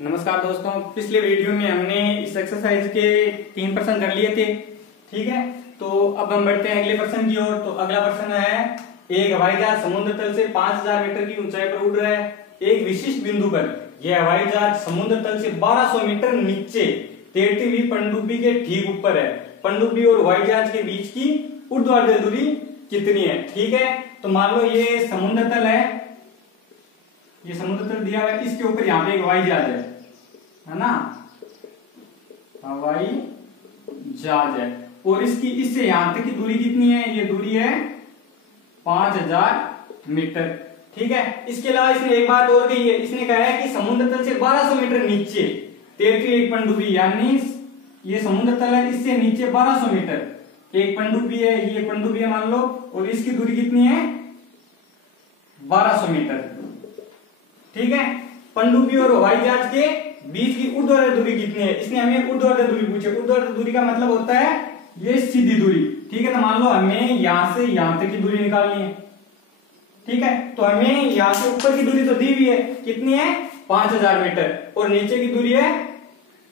नमस्कार दोस्तों, पिछले वीडियो में हमने इस एक्सरसाइज के 3 प्रश्न कर लिए थे। ठीक है, तो अब हम बढ़ते हैं अगले प्रश्न की ओर। तो अगला प्रश्न है, एक हवाई जहाज समुद्र तल से 5000 मीटर की ऊंचाई पर उड़ रहा है। एक विशिष्ट बिंदु पर यह हवाई जहाज समुद्र तल से 1200 मीटर नीचे तैरती हुई पनडुब्बी के ठीक ऊपर है। पनडुब्बी और हवाई जहाज के बीच की ऊर्ध्वाधर दूरी कितनी है? ठीक है, तो मान लो ये समुद्र तल है, ये समुद्र तल दिया हुआ है, इसके ऊपर यहाँ पे एक हवाई जहाज है ना, हवाई जहाज है, और इसकी इससे यहां तक की दूरी कितनी है? ये दूरी है 5000 मीटर। ठीक है, इसके अलावा इसने एक बात और कही है, इसने कहा है कि समुद्र तल से 1200 मीटर नीचे तैरती एक पनडुब्बी, यानी ये समुद्र तल है, इससे नीचे 1200 मीटर एक पनडुब्बी है, ये पनडुब्बी है मान लो, और इसकी दूरी कितनी है? 1200 मीटर। ठीक है, पनडुब्बी और हवाई जहाज के बीच की ऊर्ध्वाधर दूरी कितनी है? इसने हमें ऊर्ध्वाधर दूरी पूछी। ऊर्ध्वाधर दूरी का मतलब होता है ये सीधी दूरी। ठीक है, तो मान लो हमें यहां से यहां तक की दूरी निकालनी है। ठीक है, तो हमें यहां से ऊपर की दूरी तो दी हुई है, कितनी है? 5000 मीटर, और नीचे की दूरी है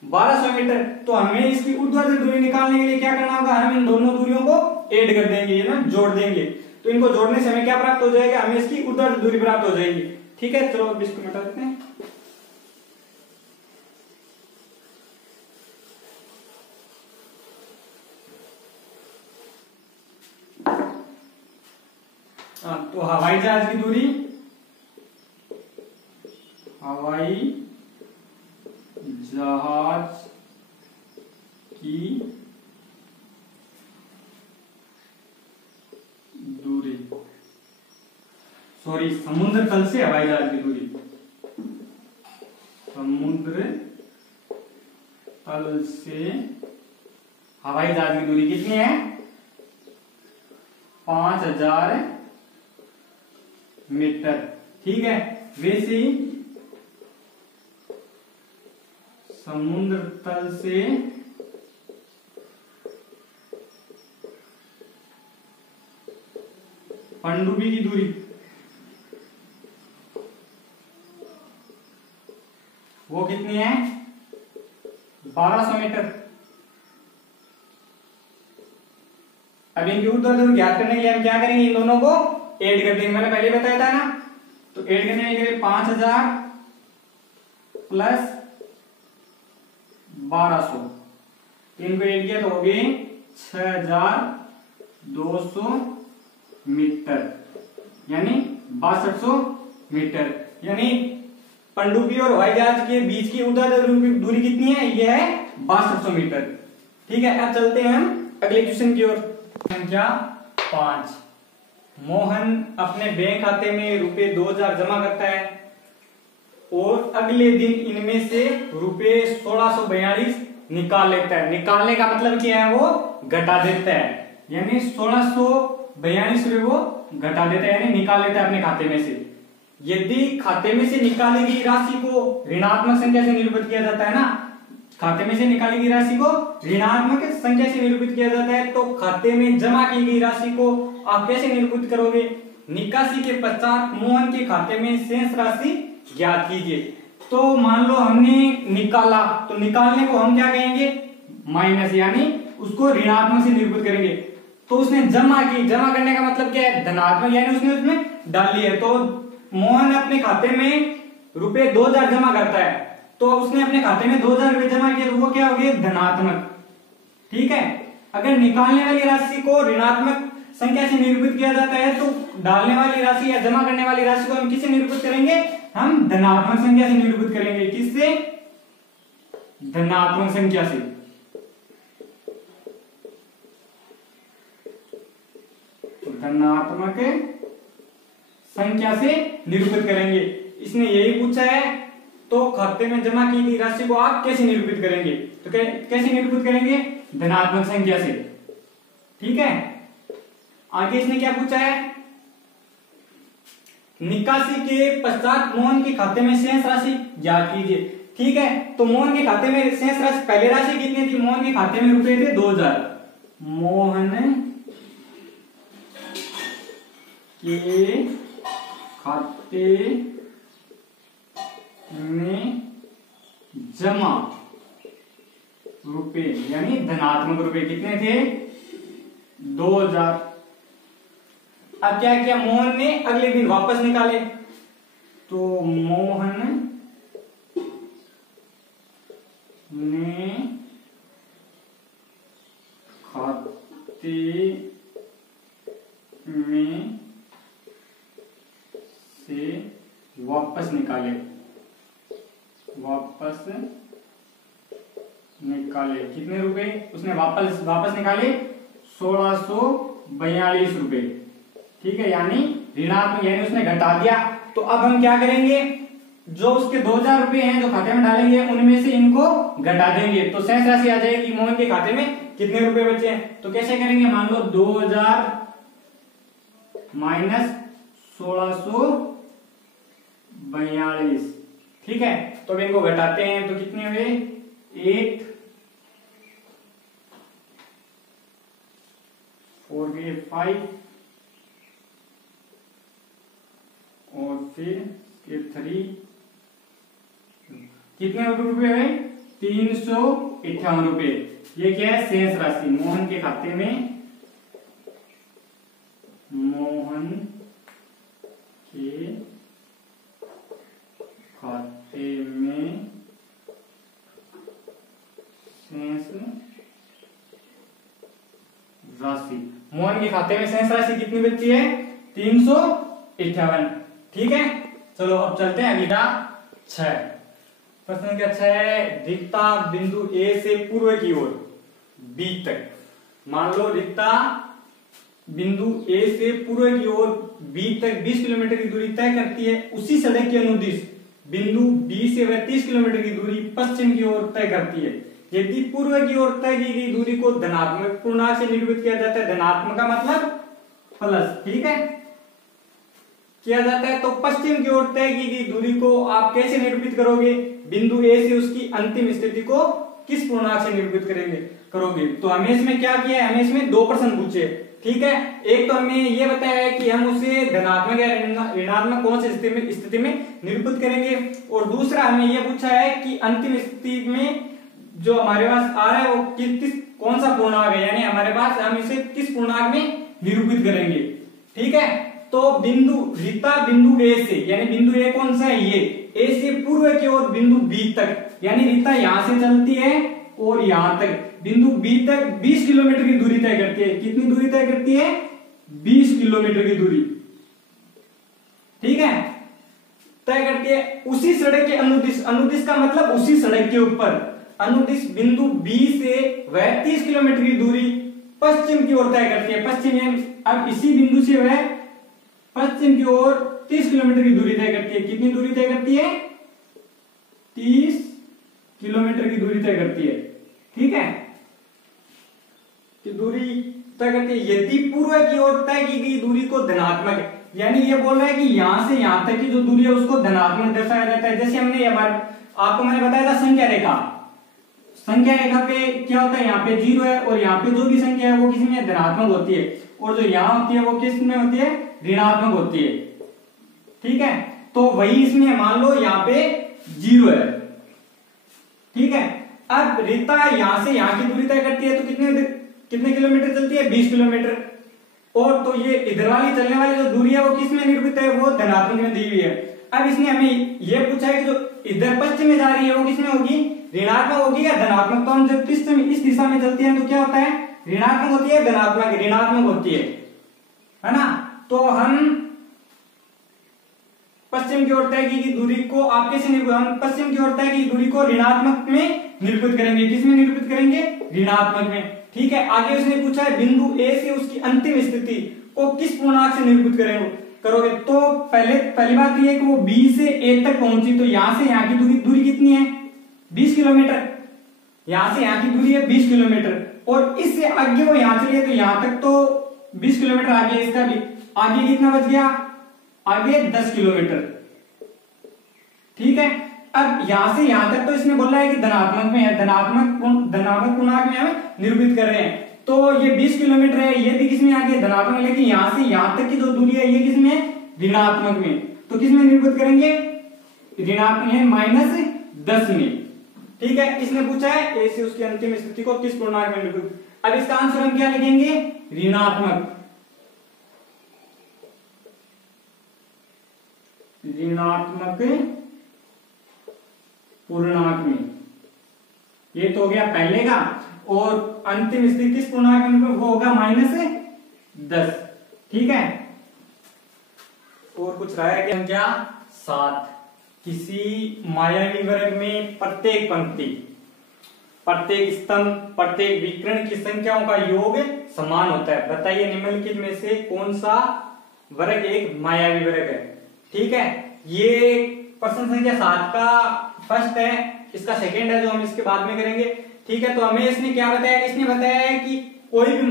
1200 मीटर। तो हमें इसकी ऊर्ध्वाधर दूरी निकालने के लिए क्या करना होगा? हम इन दोनों दूरियों को ऐड कर देंगे, ना जोड़ देंगे। तो इनको जोड़ने से हमें क्या प्राप्त हो जाएगा? हमें इसकी ऊर्ध्वाधर दूरी प्राप्त हो जाएगी। ठीक है, चलो अब इसको मिटा देते हैं। तो हवाई जहाज की दूरी, हवाई जहाज की दूरी, सॉरी, समुद्र तल से हवाई जहाज की दूरी, समुद्र तल से हवाई जहाज की दूरी कितनी है? 5000 मीटर। ठीक है, वैसे ही समुद्र तल से पनडुब्बी की दूरी, वो कितनी है? 1200 मीटर। अब इनकी ऊर्ध्वाधर ज्ञात करने के लिए हम क्या करेंगे? इन दोनों को ऐड कर देंगे, मैंने पहले बताया था ना। तो ऐड करने के लिए 5000 प्लस 1200, इनको ऐड किया तो हो गए 6200 मीटर, यानी 6200 मीटर। यानी पनडुब्बी और हवाई जहाज के बीच की ऊर्ध्वाधर दूरी कितनी है? यह है 6200 मीटर। ठीक है, अब चलते हैं हम अगले क्वेश्चन की ओर। संख्या 5, मोहन अपने बैंक खाते में रुपए 2000 जमा करता है और अगले दिन इनमें से रुपए 1642 निकाल लेता है। निकालने का मतलब क्या है? वो घटा देता है, यानी 1642 रुपए वो घटा देता है, यानी निकाल लेता है अपने खाते में से। यदि खाते में से निकाली गई राशि को ऋणात्मक संख्या से निरूपित किया जाता है ना, खाते में से निकाली गई राशि को ऋणात्मक संख्या से निरूपित किया जाता है, तो खाते में जमा की गई राशि को आप कैसे निरूपित करोगे? निकासी के पश्चात मोहन के खाते में शेष राशि ज्ञात कीजिए। तो मान लो हमने निकाला, तो निकालने को हम क्या कहेंगे? माइनस, यानी उसको ऋणात्मक से निरूपित करेंगे। तो उसने जमा की, जमा करने का मतलब क्या है? धनात्मक, यानी उसने उसमें डाली है। तो मोहन अपने खाते में रुपए 2000 जमा करता है, तो उसने अपने खाते में 2000 रुपए जमा किए, तो वो क्या हो गया? धनात्मक। ठीक है, अगर निकालने वाली राशि को ऋणात्मक संख्या से निरूपित किया जाता है, तो डालने वाली राशि या जमा करने वाली राशि को हम किससे निरूपित करेंगे? हम धनात्मक संख्या से निरूपित करेंगे। किससे? धनात्मक संख्या से। धनात्मक संख्या से निरूपित करेंगे। इसने यही पूछा है, तो खाते में जमा की गई राशि को आप कैसे निरूपित करेंगे? तो कैसे निरूपित करेंगे? धनात्मक संख्या से। ठीक है, आगे इसने क्या पूछा है? निकासी के पश्चात मोहन के खाते में शेष राशि ज्ञात कीजिए। ठीक है, तो मोहन के खाते में शेष राशि, पहले राशि कितनी थी? मोहन के खाते में रुपए थे 2000। मोहन के खाते में जमा रुपए यानी धनात्मक रुपए कितने थे 2000। अब क्या किया मोहन ने अगले दिन वापस निकाले, तो मोहन ने खाते में से वापस निकाले कितने रुपए उसने वापस निकाले 1642 रुपए। ठीक है, यानी ऋणात्मक यानी उसने घटा दिया। तो अब हम क्या करेंगे, जो उसके 2000 रुपए हैं जो खाते में डालेंगे उनमें से इनको घटा देंगे, तो शेष राशि आ जाएगी मोहन के खाते में कितने रुपए बचे हैं। तो कैसे करेंगे, मान लो 2000 माइनस 1642। ठीक है, तो अब इनको घटाते हैं तो कितने हुए 8 4 के 5 और फिर 3 कितने रुपए हुए 358 रुपए। ये क्या है शेष राशि मोहन के खाते में शेष राशि कितनी बची है 358। ठीक है, चलो अब चलते हैं अगला 6। प्रश्न क्या 6 रिक्ता बिंदु ए से पूर्व की ओर बी तक। मान लो रिक्ता बिंदु ए से पूर्व की ओर बी तक 20 किलोमीटर की दूरी तय करती है, उसी सड़क के अनुदिश बिंदु बी से वह 30 किलोमीटर की दूरी पश्चिम की ओर तय करती है। यदि पूर्व की ओर तय की गई दूरी को धनात्मक पूर्णांक से निरूपित किया जाता है, धनात्मक का मतलब प्लस, ठीक है, किया जाता है, तो पश्चिम की ओर तय की गई दूरी को आप कैसे निरूपित करोगे, बिंदु ए से उसकी अंतिम स्थिति को किस पूर्णांक से निरूपित करोगे। तो हमें इसमें क्या किया है, हमें इसमें 2 प्रश्न पूछे। ठीक है, एक तो हमें ये बताया है कि हम उसे धनात्मक या ऋणात्मक कौन सी स्थिति में निरूपित करेंगे, और दूसरा हमें ये पूछा है कि अंतिम स्थिति में जो हमारे पास आ रहा है वो कौन सा पूर्णांक है, यानी हमारे पास हम इसे किस पूर्णांक में निरूपित करेंगे। ठीक है, तो रिक्ता बिंदु ए से, यानी बिंदु ए कौन सा है, ये ए से पूर्व की ओर बिंदु बी तक, यानी रिक्ता यहां से चलती है और यहां तक बिंदु बी तक 20 किलोमीटर की दूरी तय करती है। कितनी दूरी तय करती है 20 किलोमीटर की दूरी। ठीक है, तय करती है उसी सड़क के अनुदिश, अनुदिश का मतलब उसी सड़क के ऊपर, अनुदिश बिंदु बी से वह 30 किलोमीटर की दूरी पश्चिम की ओर तय करती है। पश्चिम यानी अब इसी बिंदु से वह पश्चिम की ओर 30 किलोमीटर की दूरी तय करती है। कितनी दूरी तय करती है 30 किलोमीटर की दूरी तय करती है। ठीक है, कि दूरी तय करती है। यदि पूर्व की ओर तय की गई दूरी को धनात्मक, यानी ये बोल रहा है कि यहां से यहां तक की जो दूरी है उसको धनात्मक दर्शाया जाता है। जैसे हमने आपको मैंने बताया था संख्या रेखा, संख्या रेखा पे क्या होता है, यहाँ पे 0 है और यहाँ पे जो भी संख्या है वो किस में धनात्मक होती है, और जो यहाँ होती है वो किस में होती है ऋणात्मक होती है। ठीक है, तो वही इसमें मान लो यहाँ पे 0 है। ठीक है, अब रिक्ता यहां से यहां की दूरी तय करती है, तो कितने किलोमीटर चलती है 20 किलोमीटर, और तो ये इधर वाली चलने वाली जो दूरी है वो किस में निरूपित है, वो धनात्मक में दी हुई है। अब इसने हमें ये पूछा है कि जो इधर पश्चिम में जा रही है वो किस में होगी, ऋणात्मक होगी या धनात्मक। तो हम जब इस दिशा में चलते हैं तो क्या होता है, ऋणात्मक होती है धनात्मक, ऋणात्मक होती है ना। तो हम पश्चिम की ओर तय की दूरी को आप कैसे निरूपित, हम पश्चिम की ओर तय की दूरी को ऋणात्मक में निरूपित करेंगे। किस में निरूपित करेंगे, ऋणात्मक में। ठीक है, आगे उसने पूछा है बिंदु ए से उसकी अंतिम स्थिति को किस पूर्णांक से निरूपित करोगे। तो पहली बात यह है कि वो बी से ए तक पहुंची, तो यहां से यहां की दूरी कितनी है 20 किलोमीटर, यहां से यहां की दूरी है 20 किलोमीटर, और इससे आगे वो यहां चली है तो यहां तक तो 20 किलोमीटर आगे, इसका भी आगे कितना बच गया, आगे 10 किलोमीटर। ठीक है, अब यहां से यहां तक तो इसने बोला है कि धनात्मक में है, धनात्मक पूर्णांक में हम निरूपित कर रहे हैं, तो ये 20 किलोमीटर है, ये भी किसमें आ गया धनात्मक, लेकिन यहां से यहां तक की जो दूरी है ये किसमें है ऋणात्मक में। तो किसमें निरूपित करेंगे, ऋणात्मक है -10 में। ठीक है, इसने पूछा है ए से उसकी अंतिम स्थिति को किस पूर्णांक में लिखूं। अब इसका आंसर हम क्या लिखेंगे, ऋणात्मक पूर्णांक में। ये तो हो गया पहले का, और अंतिम स्थिति किस पूर्णांक में वो होगा -10। ठीक है, और कुछ रहा है क्या, संख्या 7, किसी मायावी वर्ग में प्रत्येक पंक्ति, प्रत्येक स्तंभ, प्रत्येक विकर्ण की संख्याओं का योग समान होता है। बताइए निम्नलिखित में से कौन सा वर्ग एक मायावी वर्ग है। ठीक है, ये प्रश्न संख्या 7 का फर्स्ट है, इसका सेकंड है जो हम इसके बाद में करेंगे। ठीक है, तो हमें इसने क्या बताया, इसने बताया है कि कोई भी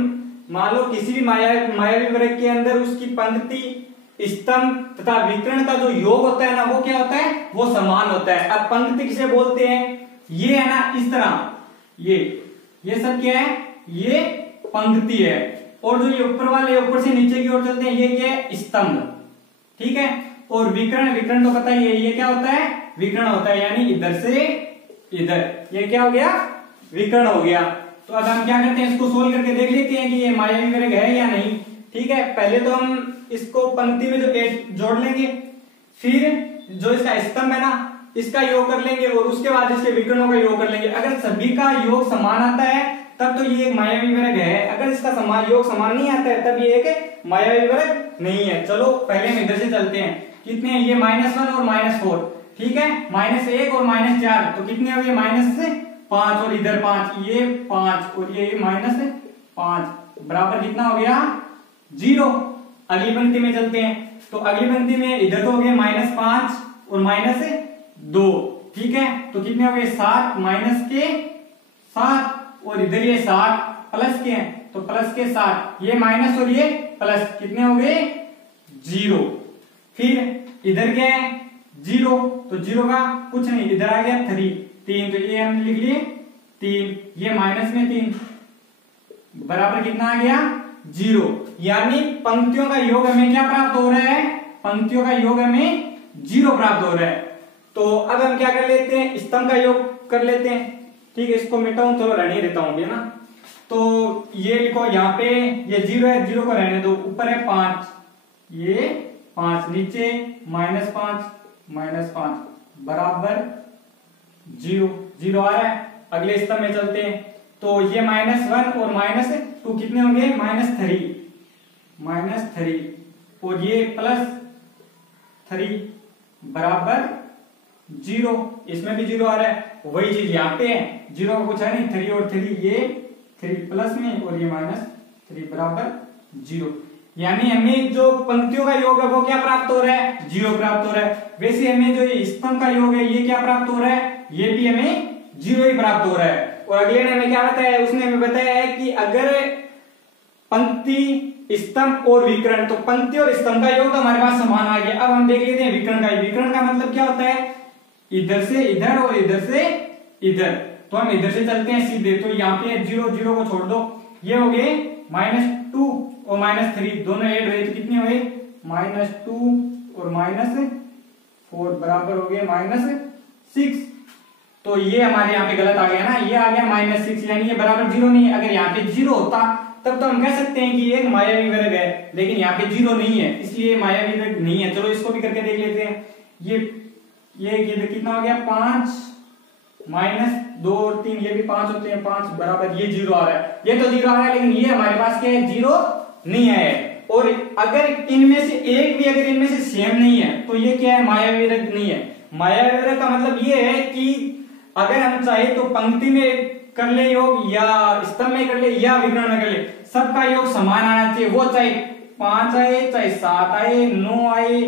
मान लो किसी भी मायावी वर्ग के अंदर उसकी पंक्ति, स्तंभ तथा विकर्ण का जो योग होता है ना, वो क्या होता है, वो समान होता है। अब पंक्ति किसे बोलते हैं, ये है ना इस तरह, ये सब क्या है, ये पंक्ति है। और जो ये ऊपर वाले ऊपर से नीचे की ओर चलते हैं, ये क्या है, स्तंभ। ठीक है, और विकर्ण तो पता ही है, ये क्या होता है, विकर्ण होता है, यानी इधर से इधर, ये क्या हो गया, विकर्ण हो गया। तो अब हम क्या करते हैं, इसको सोल्व करके देख लेते हैं कि ये मायावी वर्ग है या नहीं। ठीक है, पहले तो हम इसको पंक्ति में जो जोड़ लेंगे, फिर जो इसका स्तंभ है ना, इसका योग कर लेंगे, और उसके बाद इसके विकर्णों का योग कर लेंगे। अगर सभी का योग समान आता है तब तो ये एक मायावी वर्ग है, अगर इसका योग समान नहीं आता है तब ये एक मायावी वर्ग नहीं है। चलो पहले हम इधर से चलते हैं, कितने हैं ये, -1 और -4। ठीक है, -1 और -4, तो कितने हो गए, -5 और इधर 5, ये 5 और ये -5, बराबर कितना हो गया, 0। अगली पंक्ति में चलते हैं, तो अगली पंक्ति में इधर तो हो गए -5 और -2। ठीक है, तो कितने हो गए, 7 -7, और इधर ये 7 प्लस के हैं, तो प्लस के 7, ये माइनस और ये प्लस, कितने हो गए, 0। फिर इधर क्या है, 0, तो 0 का कुछ नहीं, इधर आ गया 3, तो ये हमने लिख लिए 3, ये माइनस में 3, बराबर कितना आ गया, 0। यानी पंक्तियों का योग हमें क्या प्राप्त हो रहा है, पंक्तियों का योग हमें 0 प्राप्त हो रहा है। तो अब हम क्या कर लेते हैं, स्तंभ का योग कर लेते हैं। ठीक है, इसको मिटाऊं, चलो रहने देता हूं ना। तो ये लिखो, यहाँ पे ये 0 है, 0 को रहने दो, ऊपर है 5, ये 5, नीचे -5 बराबर 0 आ रहा है। अगले स्तंभ में चलते हैं, तो ये -1 और -2 कितने होंगे, -3, और ये +3 बराबर 0, इसमें भी 0 आ रहा है। वही चीज यहाँ पे है, 0 का कुछ है नहीं, 3 और 3, ये 3 प्लस में और ये -3 बराबर 0। यानी हमें जो पंक्तियों का योग है वो क्या प्राप्त हो रहा है, 0 प्राप्त हो रहा है। वैसे हमें जो ये स्तंभ का योग है ये क्या प्राप्त हो रहा है, ये भी हमें 0 ही प्राप्त हो रहा है। और अगले ने हमें क्या बताया, उसने हमें बताया है कि अगर पंक्ति, स्तंभ और विकर्ण, तो पंक्ति और स्तंभ का योग तो हमारे पास समान आ गया। अब हम देख लेते हैं विकर्ण का। विकर्ण का मतलब क्या होता है, इधर से इधर और इधर से इधर। तो हम इधर से चलते हैं सीधे, तो यहाँ पे 0 को छोड़ दो, ये हो गए -2 और -3, दोनों ऐड हुए तो कितने हुए, -2 और -4 बराबर हो गए -6। तो ये हमारे यहाँ पे गलत आ गया ना, ये आ गया -6, यानी ये बराबर 0 नहीं है। अगर यहाँ पे 0 होता तब तो हम कह सकते हैं कि ये एक मायावी वर्ग है, लेकिन यहाँ पे 0 नहीं है, इसलिए मायावी वर्ग नहीं है। चलो इसको भी करके देख लेते हैं। ये कितना हो गया, 5 -2 और 3, ये भी 5 होते हैं, 5 बराबर, ये 0 आ रहा है। ये तो 0 आ रहा है, लेकिन ये हमारे पास क्या है, 0 नहीं है। और अगर इनमें से एक भी अगर इनमें से सेम नहीं है तो ये क्या है, मायावी वर्ग नहीं है। मायावी वर्ग का मतलब ये है कि अगर हम चाहे तो पंक्ति में कर ले योग, या स्तंभ में कर ले, या विकर्ण में कर ले, सबका योग समान आना चाहिए। वो चाहे 5 आए, चाहे 7 आए, 9 आए,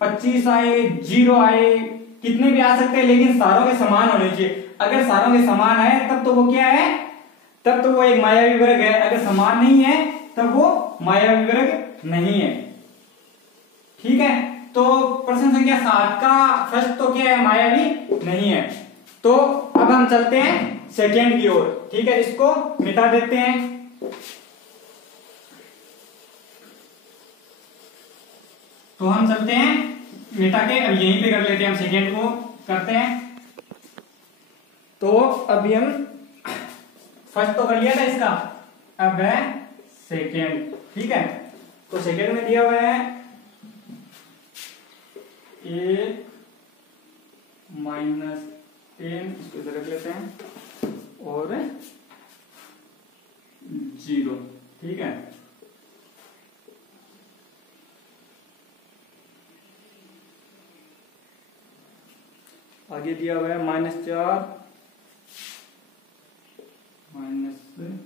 25 आए, 0 आए, कितने भी आ सकते हैं, लेकिन सारों के समान होने चाहिए। अगर सारों के समान आए तब तो वो क्या है, तब तो वो एक मायावी वर्ग है। अगर समान नहीं है तब वो मायावी वर्ग नहीं है। ठीक है, तो प्रश्न संख्या 7 का फर्स्ट तो क्या है, मायावी नहीं है। तो अब हम चलते हैं सेकेंड की ओर। ठीक है, इसको मिटा देते हैं। तो हम चलते हैं मिटा के, अब यहीं पे कर लेते हैं, हम सेकेंड को करते हैं। तो अभी हम फर्स्ट तो कर लिया था इसका, अब है सेकेंड। ठीक है, तो सेकेंड में दिया हुआ है a माइनस 10, इसको इधर रख लेते हैं, और 0। ठीक है, आगे दिया हुआ है -4 -3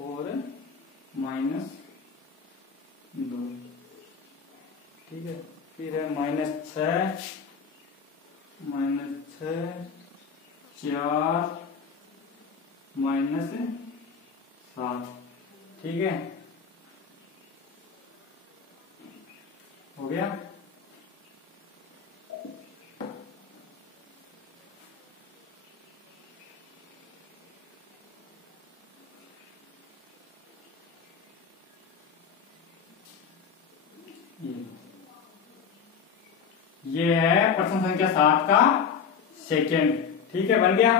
और -2। ठीक है, फिर है -6 4 -7। ठीक है, हो गया। ये है प्रश्न संख्या 7 का सेकेंड। ठीक है, बन गया,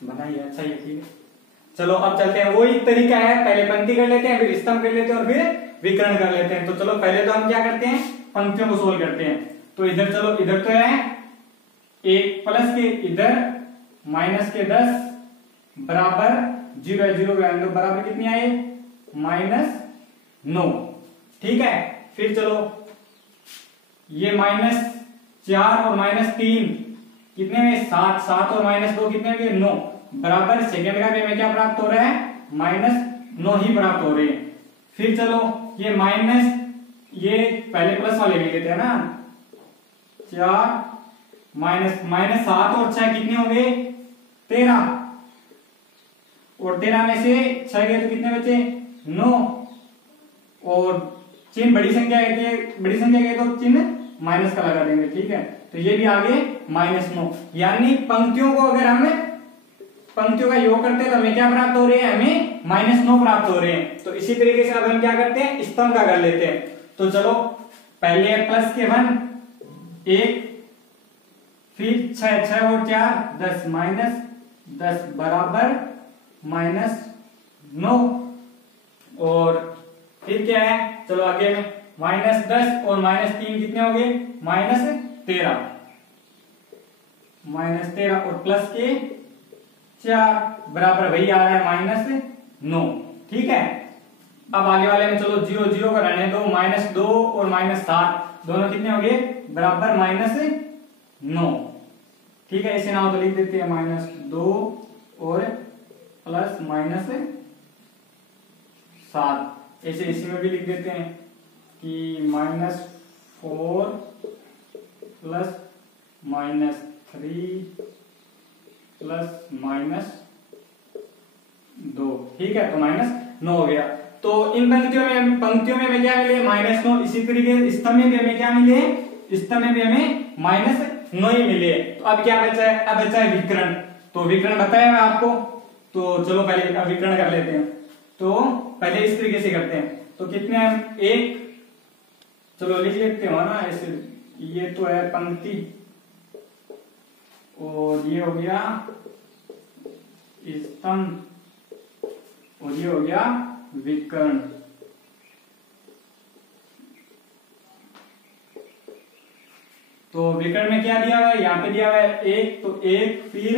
बनाइए, अच्छा ये। ठीक है, चलो अब चलते हैं। वो एक तरीका है, पहले पंक्ति कर लेते हैं, फिर स्तंभ कर लेते हैं, और फिर विकर्ण कर लेते हैं। तो चलो पहले तो हम क्या करते हैं, पंक्तियों को सोल्व करते हैं। तो इधर चलो, इधर तो है 1 प्लस के इधर माइनस के 10 बराबर 0 है, 0 का बराबर कितनी आई, -9। ठीक है, फिर चलो ये -4 और -3 कितने में, 7 और -2 कितने में, 9 बराबर सेकेंड का भी हमें क्या प्राप्त हो रहा है, -9 ही प्राप्त हो रहे हैं। फिर चलो ये माइनस, ये पहले प्लस वाले ले लेते हैं ना, 4 -7 और 6 कितने हो गए, 13, और 13 में से 6 गए तो कितने बचे, 9, और चिन्ह बड़ी संख्या है, बड़ी संख्या गए तो चिन्ह माइनस का लगा देंगे। ठीक है, तो ये भी आगे -9, यानी पंक्तियों को अगर हम पंक्तियों का योग करते हैं तो हमें क्या प्राप्त हो रहे हैं, हमें -9 प्राप्त हो रहे हैं। तो इसी तरीके से अब हम क्या करते हैं, स्तंभ का कर लेते हैं। तो चलो पहले प्लस के 1, फिर 6 और 4 10 -10 बराबर -9, और फिर क्या है, चलो आगे में -10 और -3 कितने हो गए, -13 और प्लस के 4 बराबर वही आ रहा है -9। ठीक है, अब आगे वाले में चलो 0 0 का रहने दो, -2 और -7 दोनों कितने हो गए, बराबर -9। ठीक है, इसे ना हो तो लिख देते हैं -2 और प्लस -7, ऐसे इसी में भी लिख देते हैं कि -4 प्लस -3 प्लस -2। ठीक है, तो -9 हो गया। तो इन पंक्तियों में हमें क्या मिले, -9। इसी तरीके स्तंभ में भी हमें क्या मिले, स्तंभ में भी हमें -9 ही मिले। तो अब क्या बचा है, अब बचा है विकर्ण। तो विकर्ण बताया मैं आपको, तो चलो पहले अब विकर्ण कर लेते हैं। तो पहले इस तरीके से करते हैं, तो कितने हम, 1, चलो लिख लेते हो ना ऐसे, ये तो है पंक्ति, और ये हो गया स्तंभ, और ये हो गया विकर्ण। तो विकर्ण में क्या दिया हुआ है, यहाँ पे दिया हुआ है 1, तो 1, फिर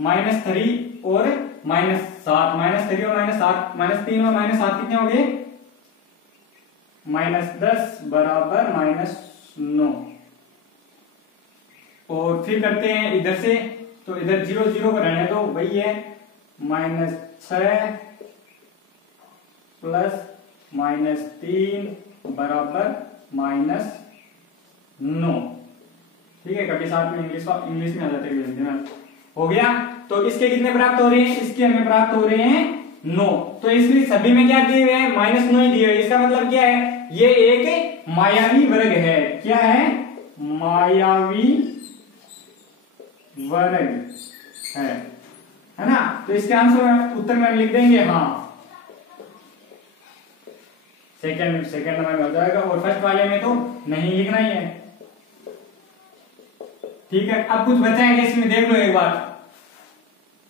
-3 और -7, -3 और -7, -3 और -7 कितने हो गए, -10 बराबर -9। और फिर करते हैं इधर से, तो इधर 0 0 को रहने दो, वही है -6 प्लस -3 बराबर -9। ठीक है, कभी साथ में इंग्लिश में आ जाते हैं, हिंदी में हो गया। तो इसके कितने प्राप्त हो रहे हैं, इसके हमें प्राप्त हो रहे हैं 9। तो इसलिए सभी में क्या दिए हुए हैं, -9 ही दिए हुए। इसका मतलब क्या है, ये एक मायावी वर्ग है। क्या है, मायावी वर्ग है ना। तो इसके आंसर उत्तर में हम लिख देंगे हाँ, सेकंड नंबर में हो जाएगा। और फर्स्ट वाले में तो नहीं लिखना ही है, ठीक है, अब कुछ बचा है इसमें देख लो एक बार।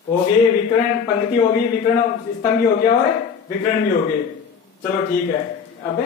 हो गई विकर्ण पंक्ति, हो गई विकर्ण स्तंभ भी हो गया और विकर्ण भी हो गए। चलो ठीक है, अब